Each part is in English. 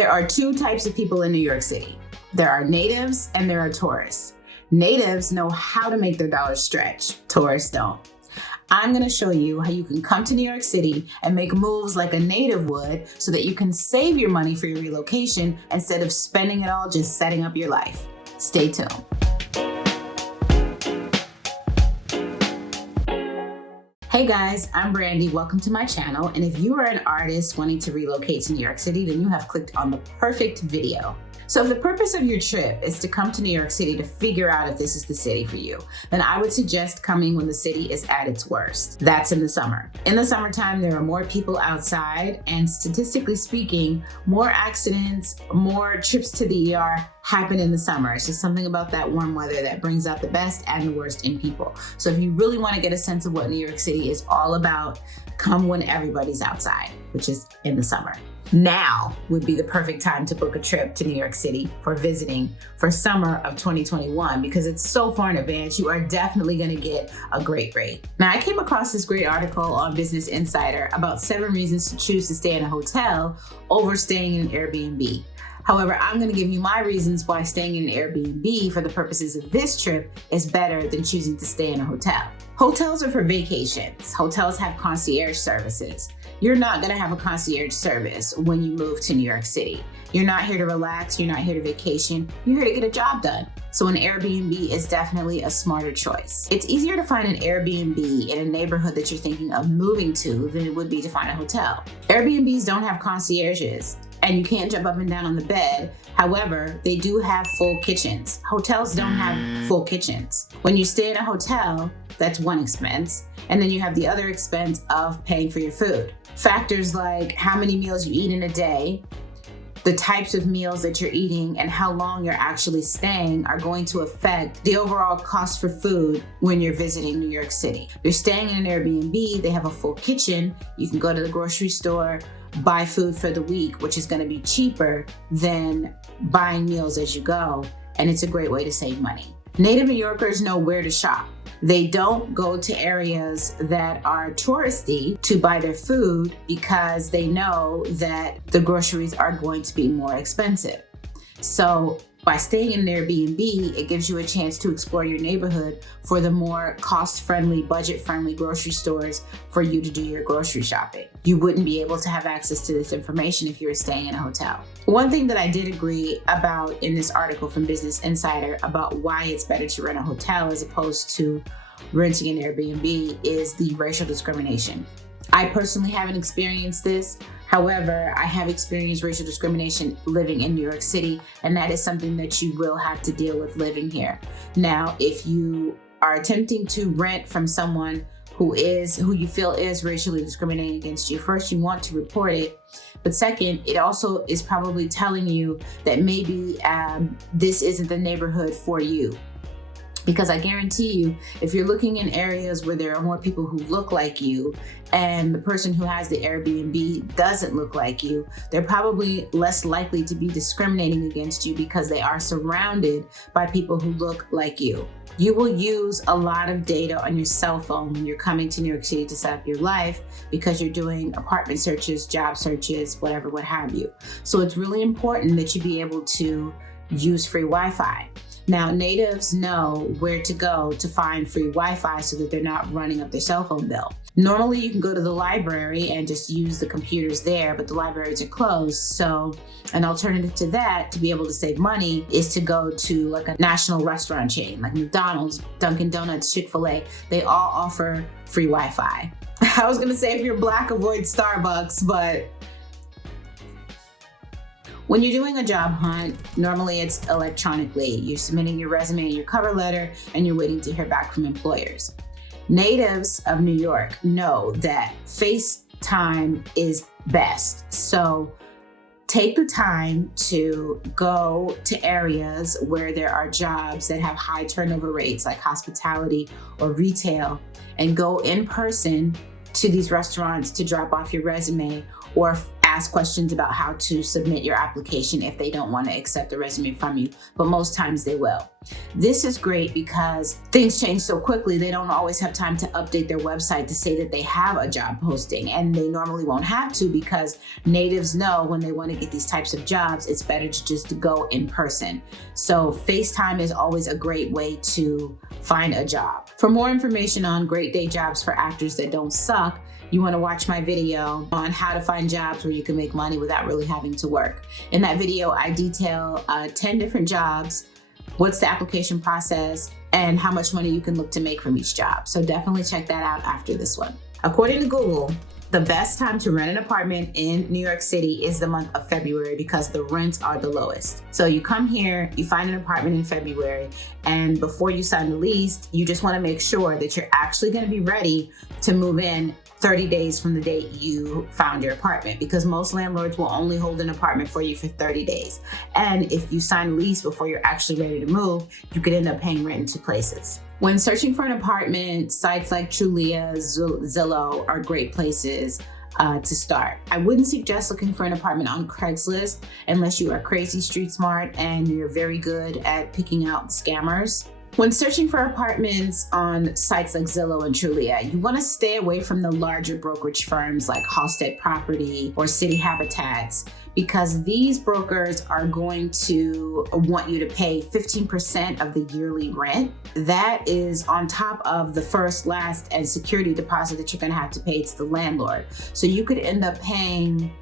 There are two types of people in New York City. There are natives and there are tourists. Natives know how to make their dollars stretch. Tourists don't. I'm going to show you how you can come to New York City and make moves like a native would so that you can save your money for your relocation instead of spending it all just setting up your life. Stay tuned. Hey guys, I'm Brandy. Welcome to my channel. And if you are an artist wanting to relocate to New York City, then you have clicked on the perfect video. So if the purpose of your trip is to come to New York City to figure out if this is the city for you, then I would suggest coming when the city is at its worst. That's in the summer. In the summertime, there are more people outside, and statistically speaking, more accidents, more trips to the ER happen in the summer. It's just something about that warm weather that brings out the best and the worst in people. So if you really want to get a sense of what New York City is all about, come when everybody's outside, which is in the summer. Now would be the perfect time to book a trip to New York City for visiting for summer of 2021 because it's so far in advance. You are definitely going to get a great rate. Now, I came across this great article on Business Insider about 7 reasons to choose to stay in a hotel over staying in an Airbnb. However, I'm going to give you my reasons why staying in an Airbnb for the purposes of this trip is better than choosing to stay in a hotel. Hotels are for vacations. Hotels have concierge services. You're not going to have a concierge service when you move to New York City. You're not here to relax. You're not here to vacation. You're here to get a job done. So an Airbnb is definitely a smarter choice. It's easier to find an Airbnb in a neighborhood that you're thinking of moving to than it would be to find a hotel. Airbnbs don't have concierges, and you can't jump up and down on the bed. However, they do have full kitchens. Hotels don't have full kitchens. When you stay in a hotel, that's one expense. And then you have the other expense of paying for your food. Factors like how many meals you eat in a day, the types of meals that you're eating, and how long you're actually staying are going to affect the overall cost for food when you're visiting New York City. If you're staying in an Airbnb, they have a full kitchen. You can go to the grocery store, buy food for the week, which is going to be cheaper than buying meals as you go. And it's a great way to save money. Native New Yorkers know where to shop. They don't go to areas that are touristy to buy their food because they know that the groceries are going to be more expensive. So by staying in an Airbnb, it gives you a chance to explore your neighborhood for the more cost-friendly, budget-friendly grocery stores for you to do your grocery shopping. You wouldn't be able to have access to this information if you were staying in a hotel. One thing that I did agree about in this article from Business Insider about why it's better to rent a hotel as opposed to renting an Airbnb is the racial discrimination. I personally haven't experienced this. However, I have experienced racial discrimination living in New York City, and that is something that you will have to deal with living here. Now, if you are attempting to rent from someone who you feel is racially discriminating against you, first, you want to report it. But second, it also is probably telling you that maybe this isn't the neighborhood for you. Because I guarantee you, if you're looking in areas where there are more people who look like you and the person who has the Airbnb doesn't look like you, they're probably less likely to be discriminating against you because they are surrounded by people who look like you. You will use a lot of data on your cell phone when you're coming to New York City to set up your life because you're doing apartment searches, job searches, whatever, what have you. So it's really important that you be able to use free Wi-Fi. Now, natives know where to go to find free Wi-Fi so that they're not running up their cell phone bill. Normally, you can go to the library and just use the computers there, but the libraries are closed. So an alternative to that, to be able to save money, is to go to like a national restaurant chain, like McDonald's, Dunkin' Donuts, Chick-fil-A. They all offer free Wi-Fi. I was gonna say if you're Black, avoid Starbucks, but when you're doing a job hunt, normally it's electronically. You're submitting your resume and your cover letter, and you're waiting to hear back from employers. Natives of New York know that FaceTime is best. So take the time to go to areas where there are jobs that have high turnover rates, like hospitality or retail, and go in person to these restaurants to drop off your resume or ask questions about how to submit your application if they don't want to accept the resume from you, but most times they will. This is great because things change so quickly. They don't always have time to update their website to say that they have a job posting, and they normally won't have to because natives know when they want to get these types of jobs, it's better to just go in person. So FaceTime is always a great way to find a job. For more information on great day jobs for actors that don't suck, you want to watch my video on how to find jobs where you can make money without really having to work. In that video, I detail 10 different jobs, what's the application process, and how much money you can look to make from each job. So definitely check that out after this one. According to Google, the best time to rent an apartment in New York City is the month of February because the rents are the lowest. So you come here, you find an apartment in February, and before you sign the lease, you just want to make sure that you're actually going to be ready to move in 30 days from the date you found your apartment, because most landlords will only hold an apartment for you for 30 days. And if you sign a lease before you're actually ready to move, you could end up paying rent in two places. When searching for an apartment, sites like Trulia, Zillow are great places to start. I wouldn't suggest looking for an apartment on Craigslist unless you are crazy street smart and you're very good at picking out scammers. When searching for apartments on sites like Zillow and Trulia, you want to stay away from the larger brokerage firms like Halstead Property or City Habitats, because these brokers are going to want you to pay 15% of the yearly rent. That is on top of the first, last, and security deposit that you're going to have to pay to the landlord. So you could end up paying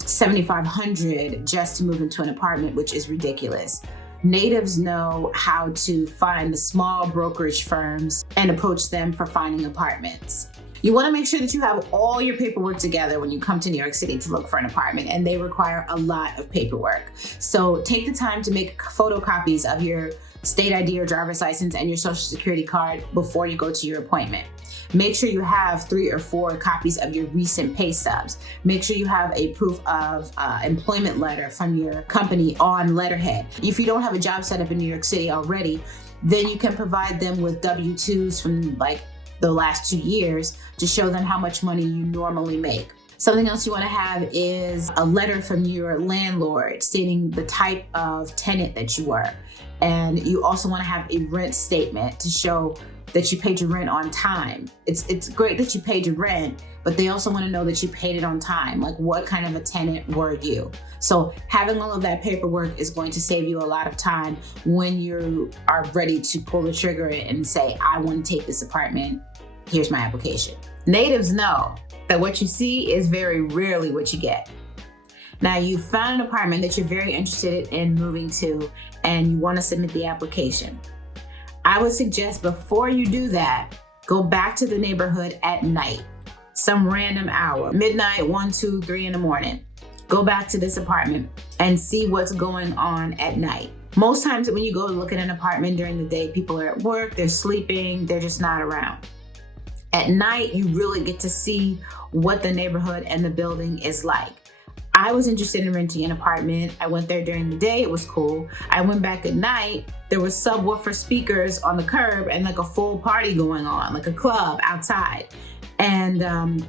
$7,500 just to move into an apartment, which is ridiculous. Natives know how to find the small brokerage firms and approach them for finding apartments. You want to make sure that you have all your paperwork together when you come to New York City to look for an apartment, and they require a lot of paperwork. So take the time to make photocopies of your state ID or driver's license and your social security card before you go to your appointment. Make sure you have 3 or 4 copies of your recent pay stubs. Make sure you have a proof of employment letter from your company on letterhead. If you don't have a job set up in New York City already, then you can provide them with W-2s from like the last 2 years to show them how much money you normally make. Something else you want to have is a letter from your landlord stating the type of tenant that you were. And you also want to have a rent statement to show that you paid your rent on time. It's great that you paid your rent, but they also want to know that you paid it on time. Like, what kind of a tenant were you? So having all of that paperwork is going to save you a lot of time when you are ready to pull the trigger and say, I want to take this apartment. Here's my application. Natives know that what you see is very rarely what you get. Now, you found an apartment that you're very interested in moving to, and you want to submit the application. I would suggest before you do that, go back to the neighborhood at night, some random hour, midnight, 1, 2, 3 in the morning. Go back to this apartment and see what's going on at night. Most times when you go to look at an apartment during the day, people are at work, they're sleeping, they're just not around. At night, you really get to see what the neighborhood and the building is like. I was interested in renting an apartment. I went there during the day, it was cool. I went back at night, there was subwoofer speakers on the curb and like a full party going on, like a club outside. And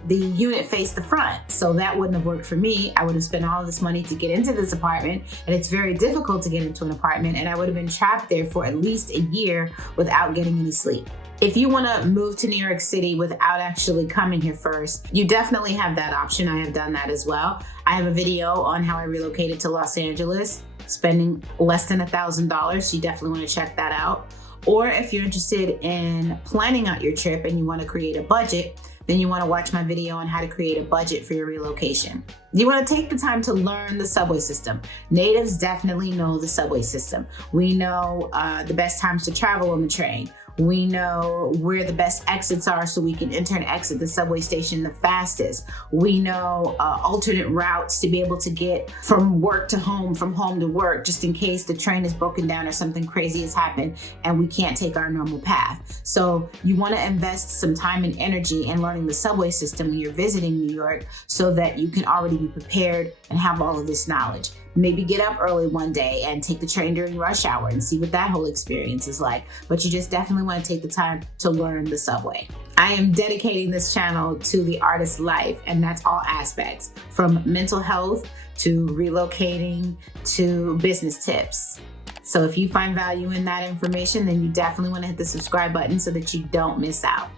the unit faced the front, so that wouldn't have worked for me. I would have spent all of this money to get into this apartment, and it's very difficult to get into an apartment, and I would have been trapped there for at least a year without getting any sleep. If you want to move to New York City without actually coming here first, you definitely have that option. I have done that as well. I have a video on how I relocated to Los Angeles, spending less than $1,000. So you definitely want to check that out. Or if you're interested in planning out your trip and you want to create a budget, then you want to watch my video on how to create a budget for your relocation. You want to take the time to learn the subway system. Natives definitely know the subway system. We know the best times to travel on the train. We know where the best exits are so we can enter and exit the subway station the fastest. We know alternate routes to be able to get from work to home, from home to work, just in case the train is broken down or something crazy has happened and we can't take our normal path. So you want to invest some time and energy in learning the subway system when you're visiting New York so that you can already be prepared and have all of this knowledge. Maybe get up early one day and take the train during rush hour and see what that whole experience is like. But you just definitely want to take the time to learn the subway. I am dedicating this channel to the artist's life, and that's all aspects, from mental health to relocating to business tips. So if you find value in that information, then you definitely want to hit the subscribe button so that you don't miss out.